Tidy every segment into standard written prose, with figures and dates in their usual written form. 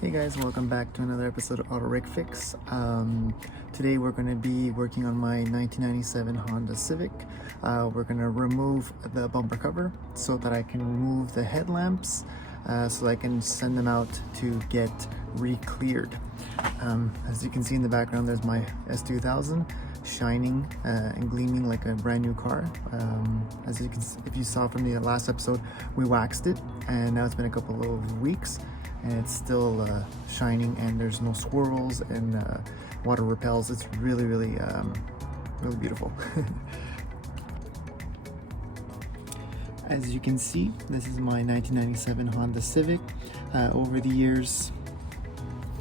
Hey guys, welcome back to another episode of Autohrycfix. Today we're going to be working on my 1997 Honda Civic. We're going to remove the bumper cover so that I can remove the headlamps so that I can send them out to get re-cleared. As you can see in the background, there's my S2000 shining and gleaming like a brand new car. As you can, if you saw from the last episode, we waxed it and now it's been a couple of weeks and it's still shining, and there's no swirls and water repels. It's really beautiful. As you can see, this is my 1997 Honda Civic. Over the years,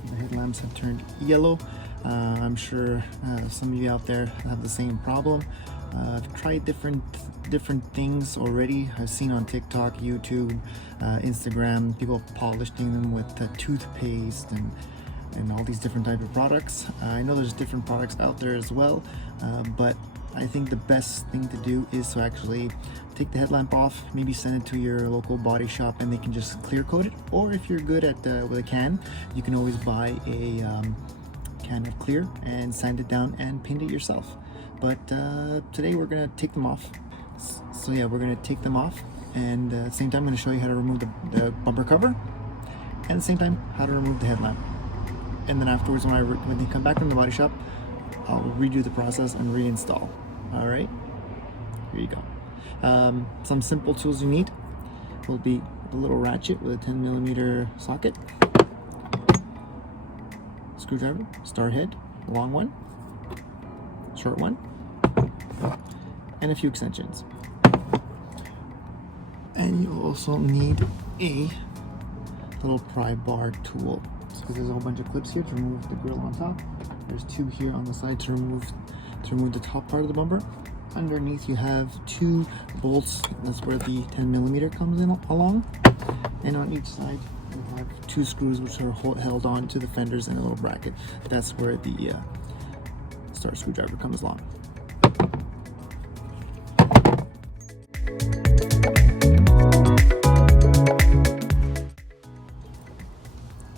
the headlamps have turned yellow. I'm sure some of you out there have the same problem. I've tried different things already. I've seen on TikTok, YouTube, Instagram, people polishing them with toothpaste and all these different type of products. I know there's different products out there as well, but I think the best thing to do is to actually take the headlamp off, maybe send it to your local body shop and they can just clear coat it. Or if you're good at with a can, you can always buy a can of clear and sand it down and paint it yourself. But today we're gonna take them off. So yeah, we're gonna take them off, and at the same time I'm gonna show you how to remove the bumper cover, and at the same time how to remove the headlamp. And then afterwards, when they come back from the body shop, I'll redo the process and reinstall. All right, here you go. Some simple tools you need will be the little ratchet with a 10mm socket, screwdriver, star head, long one, short one, and a few extensions. And you also need a little pry bar tool, because there's a whole bunch of clips here to remove the grill on top. There's two here on the side to remove the top part of the bumper. Underneath you have two bolts. That's where the 10mm comes in along. And on each side you have two screws which are held on to the fenders in a little bracket. That's where the star screwdriver comes along.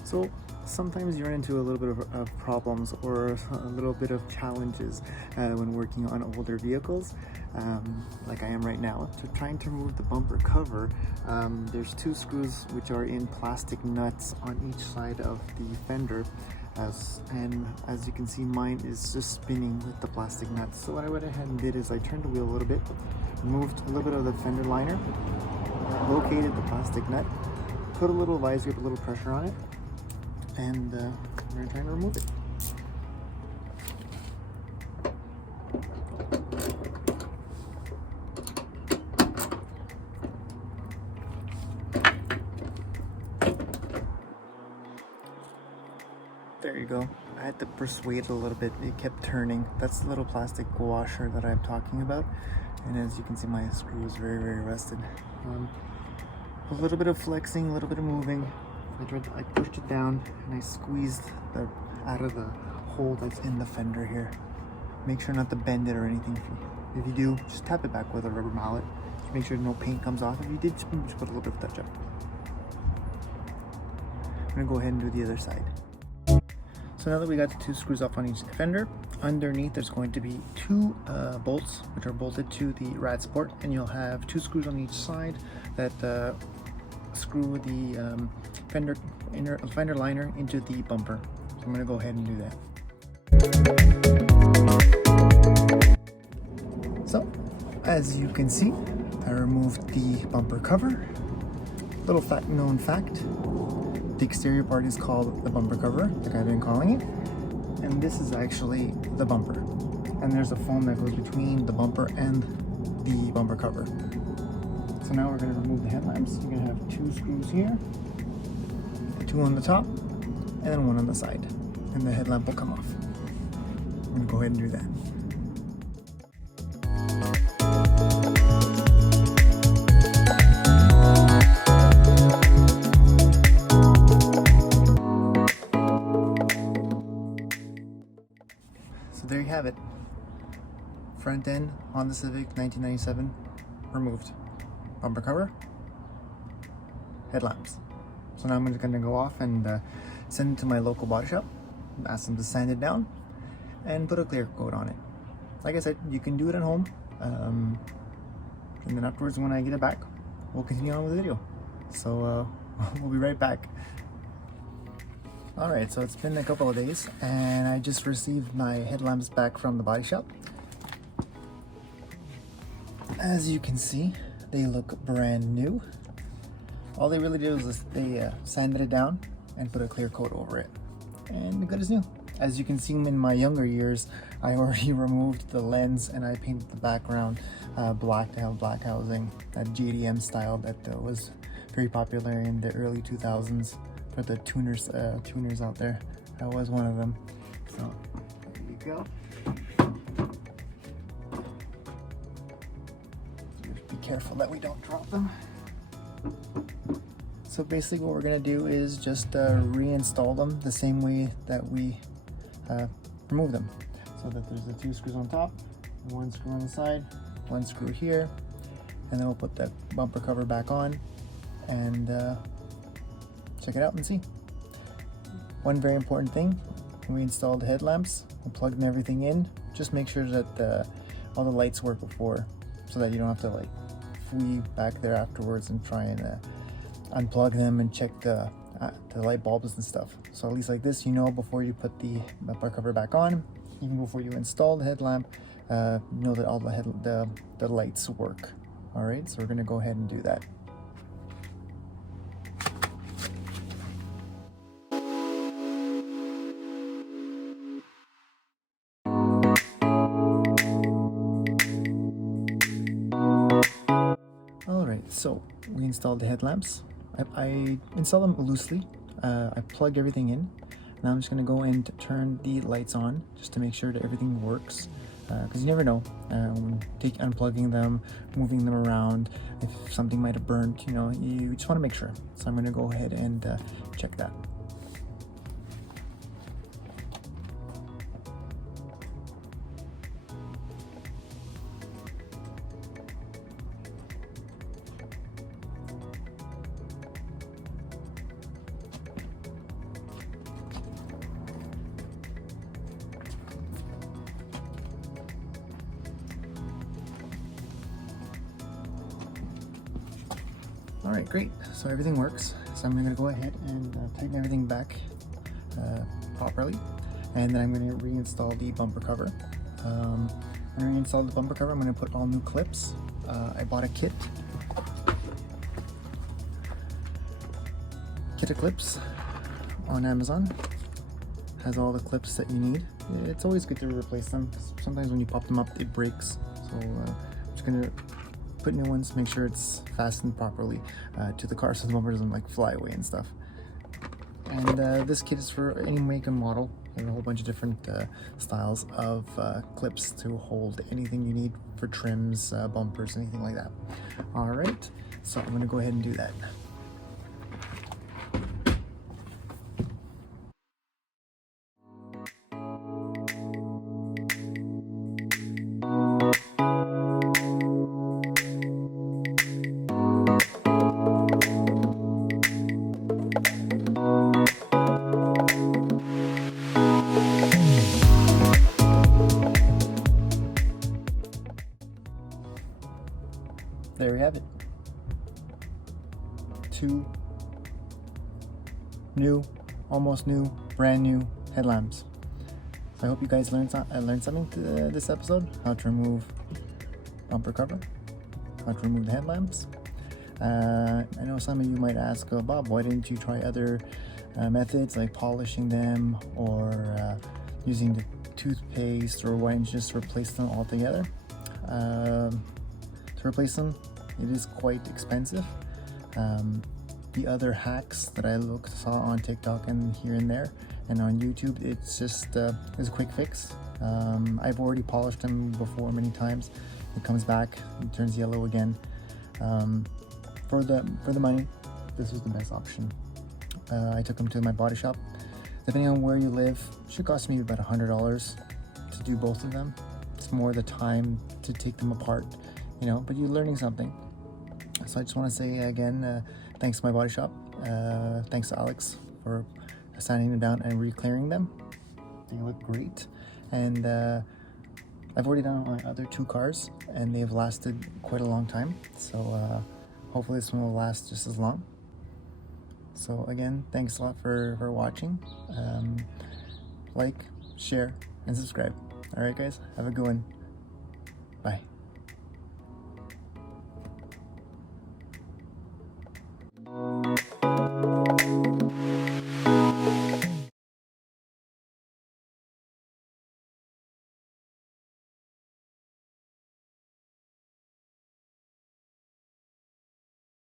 So sometimes you run into a little bit of problems or a little bit of challenges when working on older vehicles, like I am right now. Trying to remove the bumper cover, there's two screws which are in plastic nuts on each side of the fender. And as you can see, mine is just spinning with the plastic nuts. So what I went ahead and did is I turned the wheel a little bit, removed a little bit of the fender liner, located the plastic nut, put a little visor, a little pressure on it, and we're going to try and remove it. There you go. I had to persuade it a little bit. It kept turning. That's the little plastic washer that I'm talking about. And as you can see, my screw is very rusted. A little bit of flexing, a little bit of moving. I pushed it down and I squeezed out of the hole that's in the fender here. Make sure not to bend it or anything. If you do, just tap it back with a rubber mallet. Just make sure no paint comes off. If you did, just put a little bit of touch up. I'm gonna go ahead and do the other side. So now that we got the two screws off on each fender, underneath there's going to be two bolts which are bolted to the rad support, and you'll have two screws on each side that screw the fender liner into the bumper. So I'm going to go ahead and do that. So as you can see, I removed the bumper cover. Little known fact, the exterior part is called the bumper cover, like I've been calling it, and this is actually the bumper. And there's a foam that goes between the bumper and the bumper cover. So now we're going to remove the headlamps. You're going to have two screws here, two on the top, and then one on the side, and the headlamp will come off. I'm going to go ahead and do that. So there you have it. Front end Honda Civic 1997 removed. Bumper cover, headlamps. So now I'm just going to go off and send it to my local body shop, ask them to sand it down, and put a clear coat on it. Like I said, you can do it at home, and then afterwards when I get it back, we'll continue on with the video. So we'll be right back. Alright, so it's been a couple of days and I just received my headlamps back from the body shop. As you can see, they look brand new. All they really did was they sanded it down and put a clear coat over it, and good as new. As you can see, in my younger years, I already removed the lens and I painted the background black to have black housing, that JDM style that was very popular in the early 2000s for the tuners out there. I was one of them. So there you go. Just be careful that we don't drop them. So basically what we're gonna do is just reinstall them the same way that we remove them. So that there's the 2 screws on top, 1 screw on the side, 1 screw here, and then we'll put that bumper cover back on and check it out and see. One very important thing, when we install the headlamps, we'll plug everything in. Just make sure that all the lights work before, so that you don't have to like flee back there afterwards and try and unplug them and check the light bulbs and stuff. So at least like this, you know before you put the bumper cover back on, even before you install the headlamp, you know that all the lights work. All right, so we're gonna go ahead and do that. So we installed the headlamps. I installed them loosely. I plugged everything in. Now I'm just going to go and turn the lights on just to make sure that everything works, because you never know, unplugging them, moving them around, if something might have burnt, you know, you just want to make sure. So I'm going to go ahead and check that. All right, great. So everything works. So I'm going to go ahead and tighten everything back properly, and then I'm going to reinstall the bumper cover. When I reinstall the bumper cover, I'm going to put all new clips. I bought a kit of clips on Amazon. Has all the clips that you need. It's always good to replace them, because sometimes when you pop them up, it breaks. So I'm just going to put new ones, make sure it's fastened properly to the car so the bumper doesn't like fly away and stuff. And this kit is for any make and model. There's a whole bunch of different styles of clips to hold anything you need for trims, bumpers, anything like that. All right, so I'm gonna go ahead and do that. There we have it. 2 new, almost new, brand new headlamps. So I hope you guys learned something to this episode. How to remove bumper cover, how to remove the headlamps. I know some of you might ask, oh, Bob, why didn't you try other methods like polishing them or using the toothpaste, or why didn't you just replace them altogether? To replace them, it is quite expensive. The other hacks that I saw on TikTok and here and there and on YouTube, it's just it's a quick fix. I've already polished them before many times. It comes back, it turns yellow again. For the money, this was the best option. I took them to my body shop. Depending on where you live, it should cost me about $100 to do both of them. It's more the time to take them apart, you know, but you're learning something. So I just want to say again, thanks to my body shop. Thanks to Alex for sanding them down and re-clearing them. They look great, and I've already done it on my other 2 cars, and they've lasted quite a long time. So hopefully this one will last just as long. So again, thanks a lot for watching. Like, share, and subscribe. All right, guys, have a good one. Bye.